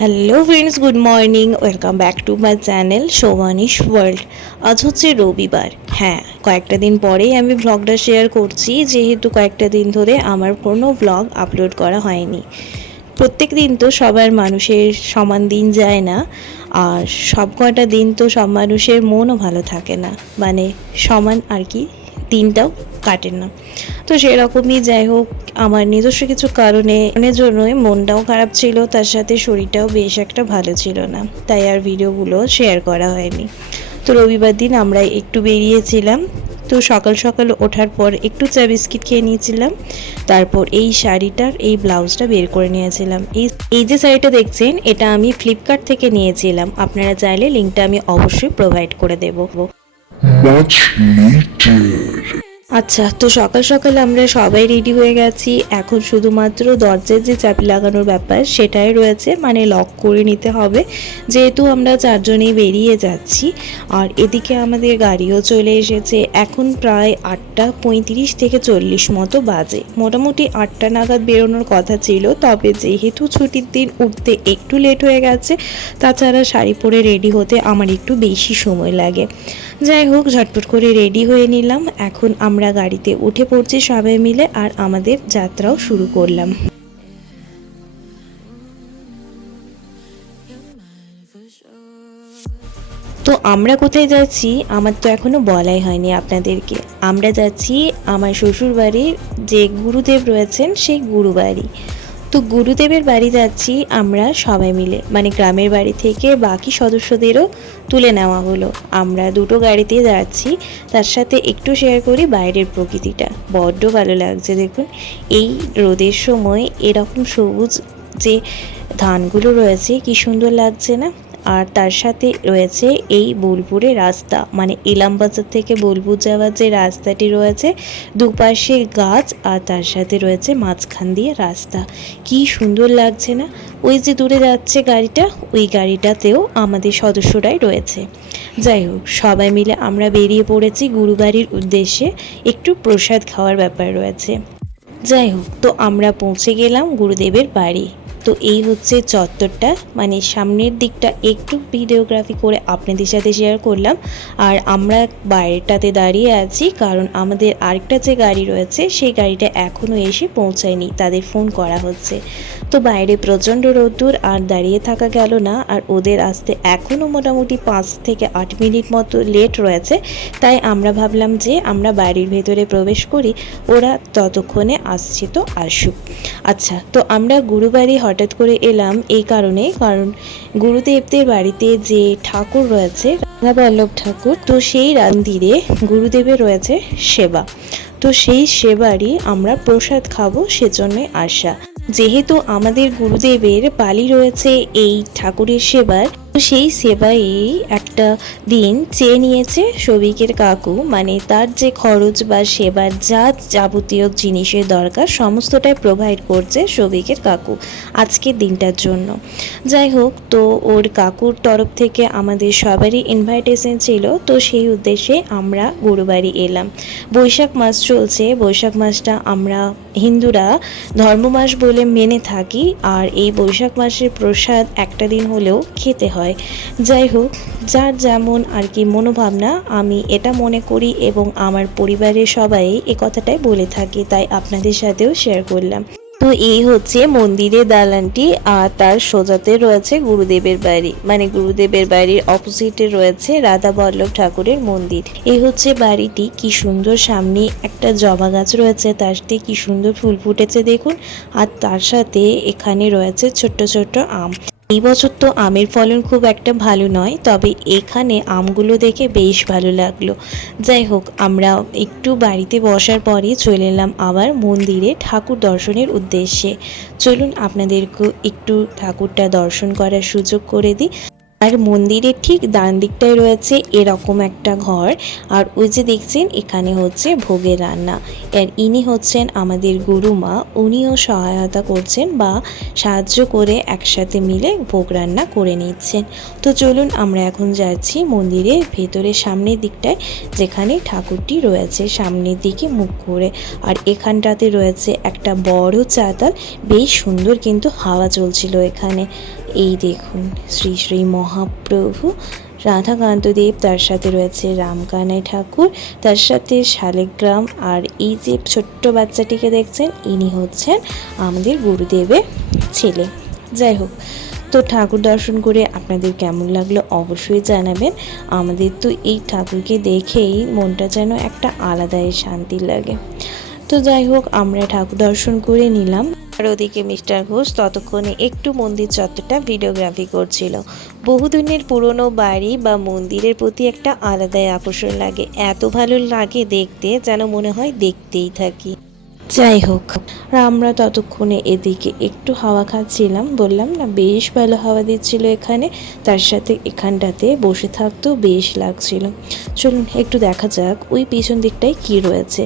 Hello friends, good morning. Welcome back to my channel Shobhanish world. আজ হচ্ছে রবিবার। হ্যাঁ, কয়েকটা দিন পরেই আমি ব্লগটা শেয়ার করছি, যেহেতু কয়েকটা দিন ধরে আমার কোনো ব্লগ আপলোড করা হয়নি। প্রত্যেক দিন তো সবার মানুষের সমান দিন যায় না, আর সব কয়টা দিন তো সব মানুষের মনও ভালো থাকে না, মানে সমান আর কি দিনটাও কাটে না। তো সেরকমই যাই হোক, আমার নিজস্ব কিছু কারণের জন্যই মনটাও খারাপ ছিল, তার সাথে শরীরটাও বেশ একটা ভালো ছিল না, তাই আর ভিডিওগুলো শেয়ার করা হয়নি। তো রবিবার দিন আমরা একটু বেরিয়েছিলাম। তো সকাল সকাল ওঠার পর একটু চা বিস্কিট খেয়ে নিয়েছিলাম, তারপর এই শাড়িটার এই ব্লাউজটা বের করে নিয়েছিলাম। এই যে শাড়িটা দেখছেন, এটা আমি ফ্লিপকার্ট থেকে নিয়েছিলাম। আপনারা চাইলে লিঙ্কটা আমি অবশ্যই প্রোভাইড করে দেবো। আচ্ছা, তো সকাল সকাল আমরা সবাই রেডি হয়ে গেছি। এখন শুধুমাত্র দরজার যে চাবি লাগানোর ব্যাপার সেটাই রয়েছে, মানে লক করে নিতে হবে, যেহেতু আমরা চারজনেই বেরিয়ে যাচ্ছি। আর এদিকে আমাদের গাড়িও চলে এসেছে। এখন প্রায় 8:35 থেকে 40 মতো বাজে। মোটামুটি 8টা নাগাদ বেরোনোর কথা ছিল, তবে যেহেতু ছুটির দিন উঠতে একটু লেট হয়ে গেছে, তাছাড়া শাড়ি পরে রেডি হতে আমার একটু বেশি সময় লাগে। যাই হোক, ঝটপট করে রেডি হয়ে নিলাম। এখন আমরা গাড়িতে উঠে পড়ছি সবাই মিলে, আর আমাদের যাত্রাও শুরু করলাম। তো আমরা কোথায় যাচ্ছি আমার তো এখনো বলাই হয়নি আপনাদেরকে। আমরা যাচ্ছি আমার শ্বশুর বাড়ির যে গুরুদেব রয়েছেন সেই গুরুবাড়ি। তো গুরুদেবের বাড়ি যাচ্ছি আমরা সবাই মিলে, মানে গ্রামের বাড়ি থেকে বাকি সদস্যদেরও তুলে নেওয়া হলো। আমরা দুটো গাড়িতে যাচ্ছি। তার সাথে একটু শেয়ার করি বাইরের প্রকৃতিটা, বড্ড ভালো লাগছে। দেখুন, এই রোদের সময় এরকম সবুজ যে ধানগুলো রয়েছে কি সুন্দর লাগছে না। আর তার সাথে রয়েছে এই বোলপুরের রাস্তা, মানে ইলামবাজার থেকে বোলপুর যাওয়ার যে রাস্তাটি রয়েছে, দুপাশে গাছ, আর তার সাথে রয়েছে মাঝখান দিয়ে রাস্তা। কি সুন্দর লাগছে না। ওই যে দূরে যাচ্ছে গাড়িটা, ওই গাড়িটাতেও আমাদের সদস্যরাই রয়েছে। যাই হোক, সবাই মিলে আমরা বেরিয়ে পড়েছি গুরুবাড়ির উদ্দেশ্যে। একটু প্রসাদ খাওয়ার ব্যাপার রয়েছে। যাই হোক, তো আমরা পৌঁছে গেলাম গুরুদেবের বাড়ি। তো এই হচ্ছে চত্বরটা, মানে সামনের দিকটা একটু ভিডিওগ্রাফি করে আপনাদের সাথে শেয়ার করলাম। আর আমরা বাইরেটাতে দাঁড়িয়ে আছি, কারণ আমাদের আরেকটা যে গাড়ি রয়েছে সেই গাড়িটা এখনও এসে পৌঁছায়নি, তাদের ফোন করা হচ্ছে। তো বাইরে প্রচণ্ড রোদ্দুর, আর দাঁড়িয়ে থাকা গেল না। আর ওদের আসতে এখনও মোটামুটি 5 থেকে 8 মিনিট মতো লেট রয়েছে, তাই আমরা ভাবলাম যে আমরা বাড়ির ভেতরে প্রবেশ করি, ওরা ততক্ষণে আসছে তো আসুক। আচ্ছা, তো আমরা গুরুবাড়ি হঠাৎ করে এলাম এই কারণে, কারণ গুরুদেবদের বাড়িতে যে ঠাকুর রয়েছে রাধাবল্লভ ঠাকুর, তো সেই মন্দিরে গুরুদেবের রয়েছে সেবা। তো সেই সেবারই আমরা প্রসাদ খাবো, সেজন্যই আসা। যেহেতু আমাদের গুরুদেবের পালি রয়েছে এই ঠাকুরের সেবার, তো সেই সেবাই একটা দিন চেয়ে নিয়েছে সবিকের কাকু, মানে তার যে খরচ বা সেবার যা যাবতীয় জিনিসের দরকার সমস্তটাই প্রোভাইড করছে সবিকের কাকু আজকের দিনটার জন্য। যাই হোক, তো ওর কাকুর তরফ থেকে আমাদের সবারই ইনভাইটেশন ছিল, তো সেই উদ্দেশ্যে আমরা গুরুবাড়ি এলাম। বৈশাখ মাস চলছে, বৈশাখ মাসটা আমরা হিন্দুরা ধর্ম মাস বলে মেনে থাকি, আর এই বৈশাখ মাসের প্রসাদ একটা দিন হলেও খেতে হয়। যাই হোক, যার যেমন আর কি মনোভাবনা, আমি এটা মনে করি এবং আমার পরিবারের সবাই এ কথাটাই বলে থাকি, তাই আপনাদের সাথেও শেয়ার করলাম। তো এই হচ্ছে মন্দিরের দালানটি, আর তার সোজাতে রয়েছে গুরুদেবের বাড়ি, মানে গুরুদেবের বাড়ির অপোজিটে রয়েছে রাধা বল্লভ ঠাকুরের মন্দির। এই হচ্ছে বাড়িটি। কি সুন্দর, সামনে একটা জবা গাছ রয়েছে, তার সাথে কি সুন্দর ফুল ফুটেছে দেখুন। আর তার সাথে এখানে রয়েছে ছোট্ট ছোট্ট আম। এই বছর তো আমের ফলন খুব একটা ভালো নয়, তবে এখানে আমগুলো দেখে বেশ ভালো লাগলো। যাই হোক, আমরা একটু বাড়িতে বসার পরই চলে এলাম আবার মন্দিরে ঠাকুর দর্শনের উদ্দেশ্যে। চলুন আপনাদেরকে একটু ঠাকুরটা দর্শন করার সুযোগ করে দিই। আর মন্দিরের ঠিক ডান দিকটায় রয়েছে এরকম একটা ঘর। আর ওই যে দেখছেন এখানে হচ্ছে ভোগের রান্না। আর ইনি হচ্ছেন আমাদের গুরুমা, উনিও সহায়তা করছেন বা সাহায্য করে একসাথে মিলে ভোগ রান্না করে নিচ্ছেন। তো চলুন আমরা এখন যাচ্ছি মন্দিরের ভেতরে সামনের দিকটায়, যেখানে ঠাকুরটি রয়েছে সামনের দিকে মুখ করে। আর এখানটাতে রয়েছে একটা বড় চাতাল, বেশ সুন্দর কিন্তু হাওয়া চলছিল এখানে। এই দেখুন শ্রী শ্রী মহাপ্রভু রাধাকান্ত দেব, তার সাথে রয়েছে রামকানাই ঠাকুর, তার সাথে শালিগ্রাম। আর এই যে ছোট্ট বাচ্চাটিকে দেখছেন ইনি হচ্ছেন আমাদের গুরুদেবের ছেলে। যাই হোক, তো ঠাকুর দর্শন করে আপনাদের কেমন লাগলো অবশ্যই জানাবেন। আমাদের তো এই ঠাকুরকে দেখেই মনটা যেন একটা আলাদাই শান্তি লাগে। তো যাই হোক, আমরা ঠাকুর দর্শন করে নিলাম। আর ওদিকে মিস্টার ঘোষ ততক্ষণে একটু মন্দির চত্বরটা ভিডিওগ্রাফি করছিল। বহুদিনের পুরনো বাড়ি বা মন্দিরের প্রতি একটা আলাদাই আকর্ষণ লাগে, এত ভালো লাগে দেখতে যেন মনে হয় দেখতেই থাকি। যাই হোক, আর আমরা ততক্ষণে এদিকে একটু হাওয়া খাচ্ছিলাম, বললাম না বেশ ভালো হাওয়া দিচ্ছিল এখানে, তার সাথে এখানটাতে বসে থাকতেও বেশ লাগছিল। চলুন একটু দেখা যাক ওই পিছন দিকটায় কি রয়েছে।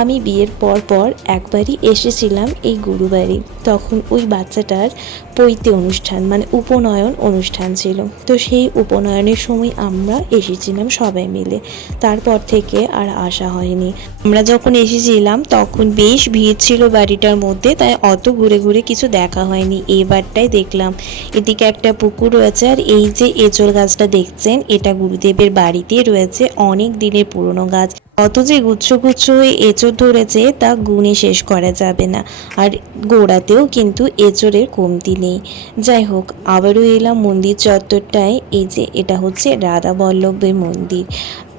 আমি বিয়ের পর একবারই এসেছিলাম এই গুরুবাড়ি, তখন ওই বাচ্চাটার পৈতে অনুষ্ঠান মানে উপনয়ন অনুষ্ঠান ছিল। তো সেই উপনয়নের সময় আমরা এসেছিলাম সবাই মিলে, তারপর থেকে আর আসা হয়নি। আমরা যখন এসেছিলাম তখন বেশ ভিড় ছিল বাড়িটার মধ্যে, তাই অত ঘুরে ঘুরে কিছু দেখা হয়নি। এবারটাই দেখলাম। এদিকে একটা পুকুর রয়েছে, আর এই যে এঁচড় গাছটা দেখছেন এটা গুরুদেবের বাড়িতেই রয়েছে, অনেক দিনের পুরনো গাছ। কত যে গুচ্ছ গুচ্ছ হয়ে এঁচড় ধরেছে তা গুণে শেষ করা যাবে না। আর গোড়াতেও কিন্তু এঁচড়ের কমতি নেই। যাই হোক, আবারও এলাম মন্দির চত্বরটায়। এই যে এটা হচ্ছে রাধা বল্লভের মন্দির।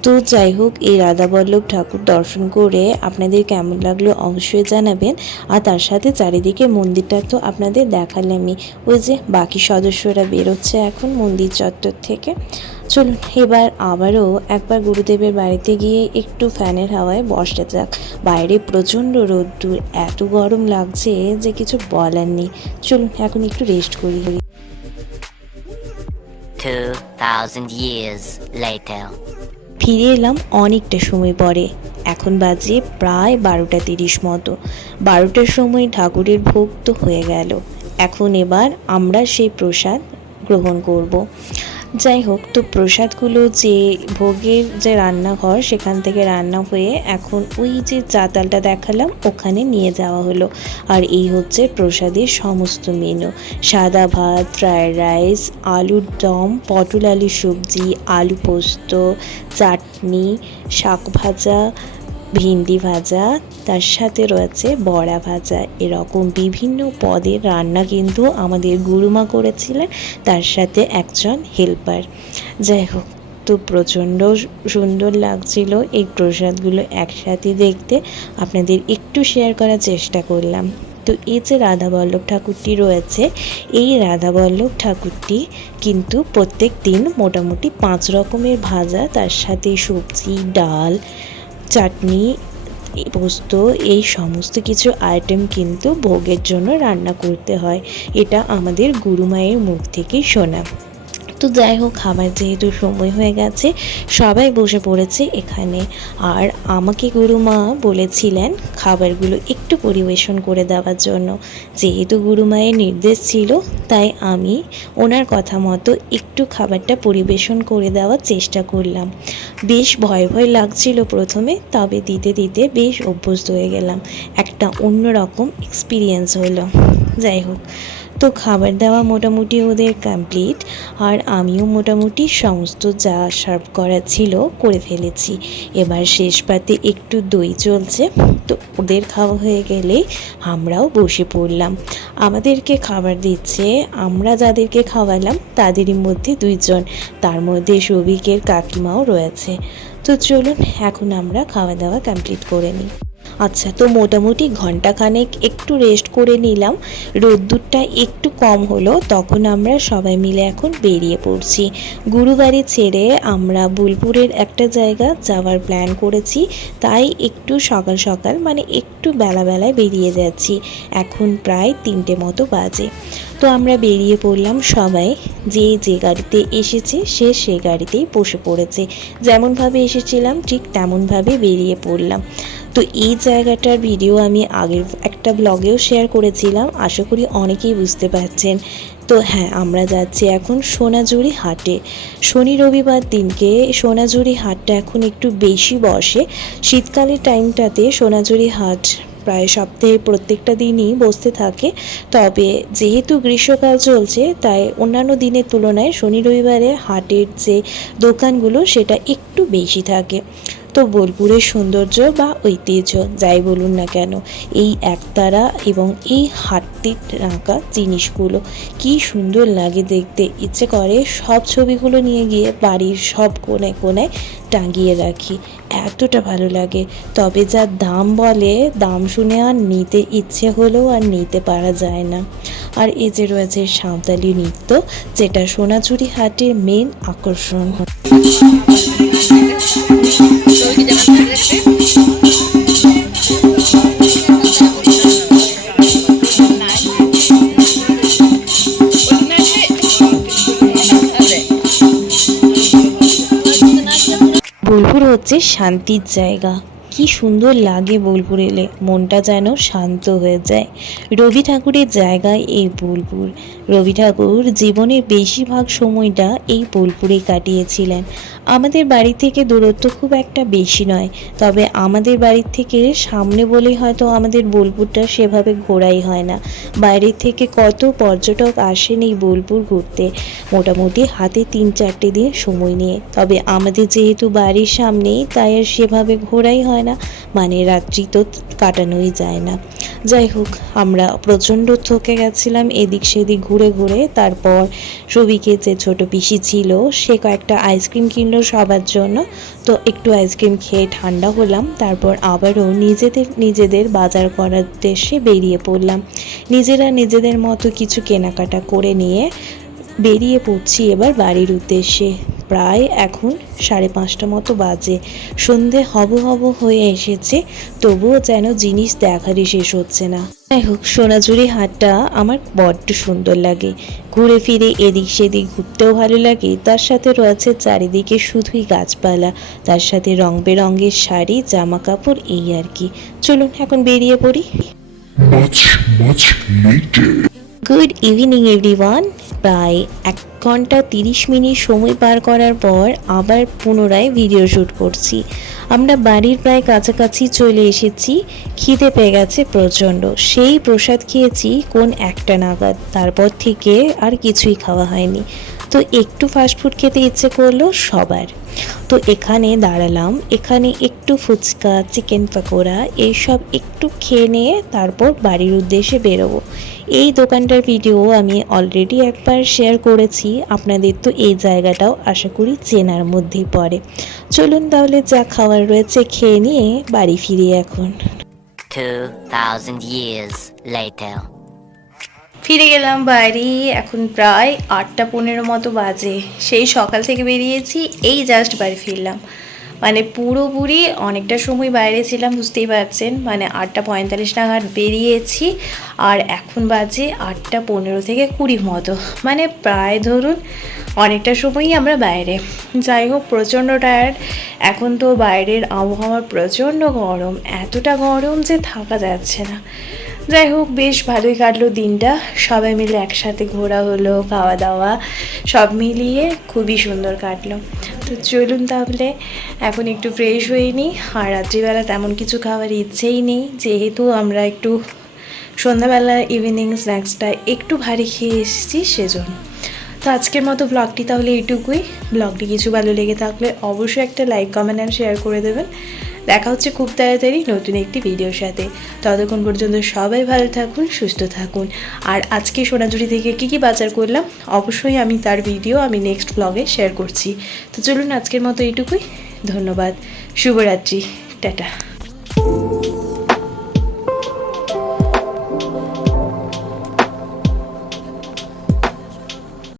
তো যাই হোক, এই রাধাবল্লভ ঠাকুর দর্শন করে আপনাদের কেমন লাগলো অবশ্যই জানাবেন। আর তার সাথে চারিদিকে মন্দিরটা তো আপনাদের দেখালামই। ওই যে বাকি সদস্যরা বেরোচ্ছে এখন মন্দির চত্বর থেকে। চলুন এবার আবারও একবার গুরুদেবের বাড়িতে গিয়ে একটু ফ্যানের হাওয়ায় বসা যাক। বাইরে প্রচণ্ড রোদ্দুর, এত গরম লাগছে যে কিছু বলার নেই। চলুন এখন একটু রেস্ট করি। 2000 years later. ফিরে এলাম অনেকটা সময় পরে। এখন বাজে প্রায় 12:30 মতো। 12টার সময় ঠাকুরের ভোগ তো হয়ে গেল। এখন এবার আমরা সেই প্রসাদ গ্রহণ করব। যাই হোক, তো প্রসাদগুলো যে ভোগের যে রান্নাঘর সেখান থেকে রান্না হয়ে এখন ওই যে চাতালটা দেখালাম ওখানে নিয়ে যাওয়া হলো। আর এই হচ্ছে প্রসাদের সমস্ত মেনু: সাদা ভাত, ফ্রায়েড রাইস, আলুর দম, পটল আলু সবজি, আলু পোস্ত, চাটনি, শাক ভাজা, ভিন্ডি ভাজা, তার সাথে রয়েছে বড়া ভাজা। এরকম বিভিন্ন পদের রান্না কিন্তু আমাদের গুরুমা করেছিলেন, তার সাথে একজন হেল্পার। যাই হোক, তো প্রচণ্ড সুন্দর লাগছিল এই প্রসাদগুলো একসাথে দেখতে। আপনাদের একটু শেয়ার করার চেষ্টা করলাম। তো এই যে রাধাবল্লভ ঠাকুরটি রয়েছে, এই রাধাবল্লভ ঠাকুরটি কিন্তু প্রত্যেক দিন মোটামুটি 5 রকমের ভাজা, তার সাথে সবজি, ডাল, চাটনি, পোস্ত, এই সমস্ত কিছু আইটেম কিন্তু ভোগের জন্য রান্না করতে হয়। এটা আমাদের গুরুমায়ের মুখ থেকেই শোনা। তো যাই হোক, খাবার যেহেতু সময় হয়ে গেছে সবাই বসে পড়েছে এখানে। আর আমাকে গুরুমা বলেছিলেন খাবারগুলো একটু পরিবেশন করে দেওয়ার জন্য। যেহেতু গুরুমায়ের নির্দেশ ছিল, তাই আমি ওনার কথা মতো একটু খাবারটা পরিবেশন করে দেওয়ার চেষ্টা করলাম। বেশ ভয় ভয় লাগছিল প্রথমে, তবে দিতে দিতে বেশ অভ্যস্ত হয়ে গেলাম। একটা অন্যরকম এক্সপিরিয়েন্স হলো। যাই হোক, তো খাবার দেওয়া মোটামুটি ওদের কমপ্লিট, আর আমিও মোটামুটি সমস্ত যা সার্ভ করা ছিল করে ফেলেছি। এবার শেষ পাতে একটু দই চলছে। তো ওদের খাওয়া হয়ে গেলে আমরাও বসে পড়লাম। আমাদেরকে খাবার দিচ্ছে, আমরা যাদেরকে খাওয়ালাম তাদেরই মধ্যে 2 জন, তার মধ্যে সৌভিকের কাকিমাও রয়েছে। তো চলুন এখন আমরা খাওয়া দাওয়া কমপ্লিট করে নিই। আচ্ছা, তো মোটামুটি ঘন্টাখানেক একটু রেস্ট করে নিলাম। রোদ্দুরটা একটু কম হলো, তখন আমরা সবাই মিলে এখন বেরিয়ে পড়ছি। গুরুবাড়ি ছেড়ে আমরা বোলপুরের একটা জায়গা যাওয়ার প্ল্যান করেছি, তাই একটু সকাল সকাল মানে একটু বেলাবেলায় বেরিয়ে যাচ্ছি। এখন প্রায় 3টে মতো বাজে। তো আমরা বেরিয়ে পড়লাম সবাই, যে যে গাড়িতে এসেছে সে সেই গাড়িতেই বসে পড়েছে। যেমনভাবে এসেছিলাম ঠিক তেমনভাবে বেরিয়ে পড়লাম। তো এই জায়গাটার ভিডিও আমি আগের একটা ব্লগেও শেয়ার করেছিলাম, আশা করি অনেকেই বুঝতে পারছেন। তো হ্যাঁ, আমরা যাচ্ছি এখন সোনাঝুরি হাটে। শনি রবিবার দিনকে সোনাঝুরি হাটটা এখন একটু বেশি বসে। শীতকালের টাইমটাতে সোনাঝুরি হাট প্রায় সপ্তাহে প্রত্যেকটা দিনই বসতে থাকে, তবে যেহেতু গ্রীষ্মকাল চলছে তাই অন্যান্য দিনের তুলনায় শনি রবিবারে হাটের যে দোকানগুলো সেটা একটু বেশি থাকে। তো বোলপুরের সৌন্দর্য বা ঐতিহ্য যাই বলুন না কেন, এই একতারা এবং এই হাটটির রাখা জিনিসগুলো কি সুন্দর লাগে দেখতে, ইচ্ছে করে সব ছবিগুলো নিয়ে গিয়ে বাড়ির সব কোণায় কোণায় টাঙিয়ে রাখি, এতটা ভালো লাগে। তবে যা দাম বলে, দাম শুনে আর নিতে ইচ্ছে হলেও আর নিতে পারা যায় না। আর এই যে রয়েছে সাঁওতালি নৃত্য, যেটা সোনাঝুরি হাটের মেন আকর্ষণ। বোলপুর হচ্ছে শান্তির জায়গা, কি সুন্দর লাগে বোলপুর এলে, মনটা যেন শান্ত হয়ে যায়। রবি ঠাকুরের জায়গায় এই বোলপুর। রবি ঠাকুর জীবনের বেশিরভাগ সময়টা এই বোলপুরে কাটিয়েছিলেন। আমাদের বাড়ি থেকে দূরত্ব খুব একটা বেশি নয়, তবে আমাদের বাড়ির থেকে সামনে বলেই হয়তো আমাদের বোলপুরটা সেভাবে ঘোরাই হয় না। বাইরের থেকে কত পর্যটক আসেন এই বোলপুর ঘুরতে, মোটামুটি হাতে 3-4টে দিন সময় নিয়ে। তবে আমাদের যেহেতু বাড়ির সামনেই, তাই আর সেভাবে ঘোরাই হয় না, মানে রাত্রি তো কাটানোই যায় না। যাই হোক, আমরা প্রচণ্ড থকে গেছিলাম এদিক সেদিক ঘুরে ঘুরে। তারপর সবিকে যে ছোট পিসি ছিল সে কয়েকটা আইসক্রিম কিনলো সবার জন্য, তো একটু আইসক্রিম খেয়ে ঠান্ডা হলাম। তারপর আবারও নিজেদের বাজার করার উদ্দেশ্যে বেরিয়ে পড়লাম। নিজেরা নিজেদের মতো কিছু কেনাকাটা করে নিয়ে বেরিয়ে পড়ছি এবার বাড়ির উদ্দেশ্যে। প্রায় এখন 5:30 মতো বাজে, সন্ধে হব হয়ে এসেছে, তবুও যেন জিনিস দেখারই শেষ হচ্ছে না। যাই হোক, সোনাঝুরি হাটটা আমার বড্ড সুন্দর লাগে, ঘুরে ফিরে এদিক সেদিক ঘুরতেও ভালো লাগে। তার সাথে রয়েছে চারিদিকে শুধুই গাছপালা, তার সাথে রং বেরঙের শাড়ি, জামা কাপড়, এই আর কি। চলুন এখন বেরিয়ে পড়ি। Good evening everyone. প্রায় 1 ঘন্টা 30 মিনিট সময় পার করার পর আবার পুনরায় ভিডিও শ্যুট করছি। আমরা বাড়ির প্রায় কাছাকাছি চলে এসেছি। খিদে পেয়ে গেছে প্রচণ্ড, সেই প্রসাদ খেয়েছি কোন 1টা নাগাদ, তারপর থেকে আর কিছুই খাওয়া হয়নি। তো একটু ফাস্টফুড খেতে ইচ্ছে করলো সবার, তো এখানে দাঁড়ালাম। এখানে একটু ফুচকা, চিকেন পকোড়া এইসব একটু খেয়ে নিয়ে তারপর বাড়ির উদ্দেশ্যে বেরোবো। এই দোকানটার ভিডিও আমি অলরেডি একবার শেয়ার করেছি, আপনাদের তো এই জায়গাটাও আশা করি চেনার মধ্যেই পড়ে। চলুন তাহলে যা খাওয়ার রয়েছে খেয়ে নিয়ে বাড়ি ফিরি এখন। 2000 years later. ফিরে গেলাম বাড়ি, এখন প্রায় 8:15 মতো বাজে। সেই সকাল থেকে বেরিয়েছি, এই জাস্ট বাড়ি ফিরলাম। মানে পুরোপুরি অনেকটা সময় বাইরে ছিলাম, বুঝতেই পারছেন। মানে 8:45 নাগাদ বেরিয়েছি, আর এখন বাজে 8:15 থেকে 20 মতো, মানে প্রায় ধরুন অনেকটা সময়ই আমরা বাইরে। যাই হোক, প্রচণ্ড টায়ার্ড। এখন তো বাইরের আবহাওয়া প্রচণ্ড গরম, এতটা গরম যে থাকা যাচ্ছে না। যাই হোক, বেশ ভালোই কাটলো দিনটা, সবাই মিলে একসাথে ঘোরা হলো, খাওয়া দাওয়া সব মিলিয়ে খুবই সুন্দর কাটলো। তো চলুন তাহলে এখন একটু ফ্রেশ হয়ে নিই। আর রাত্রিবেলা তেমন কিছু খাওয়ার ইচ্ছেই নেই, যেহেতু আমরা একটু সন্ধ্যাবেলা ইভিনিং স্ন্যাক্সটা একটু ভারী খেয়ে এসেছি সেজন্য। তো আজকের মতো ব্লগটি তাহলে এইটুকুই। ব্লগটি কিছু ভালো লেগে থাকলে অবশ্যই একটা লাইক, কমেন্ট অ্যান্ড শেয়ার করে দেবেন। দেখা হচ্ছে খুব তাড়াতাড়ি নতুন একটি ভিডিওর সাথে। ততক্ষণ পর্যন্ত সবাই ভালো থাকুন, সুস্থ থাকুন। আর আজকে সোনাঝুরি থেকে কী বাজার করলাম অবশ্যই আমি তার ভিডিও নেক্সট ব্লগে শেয়ার করছি। তো চলুন আজকের মতো এইটুকুই। ধন্যবাদ, শুভরাত্রি, টাটা।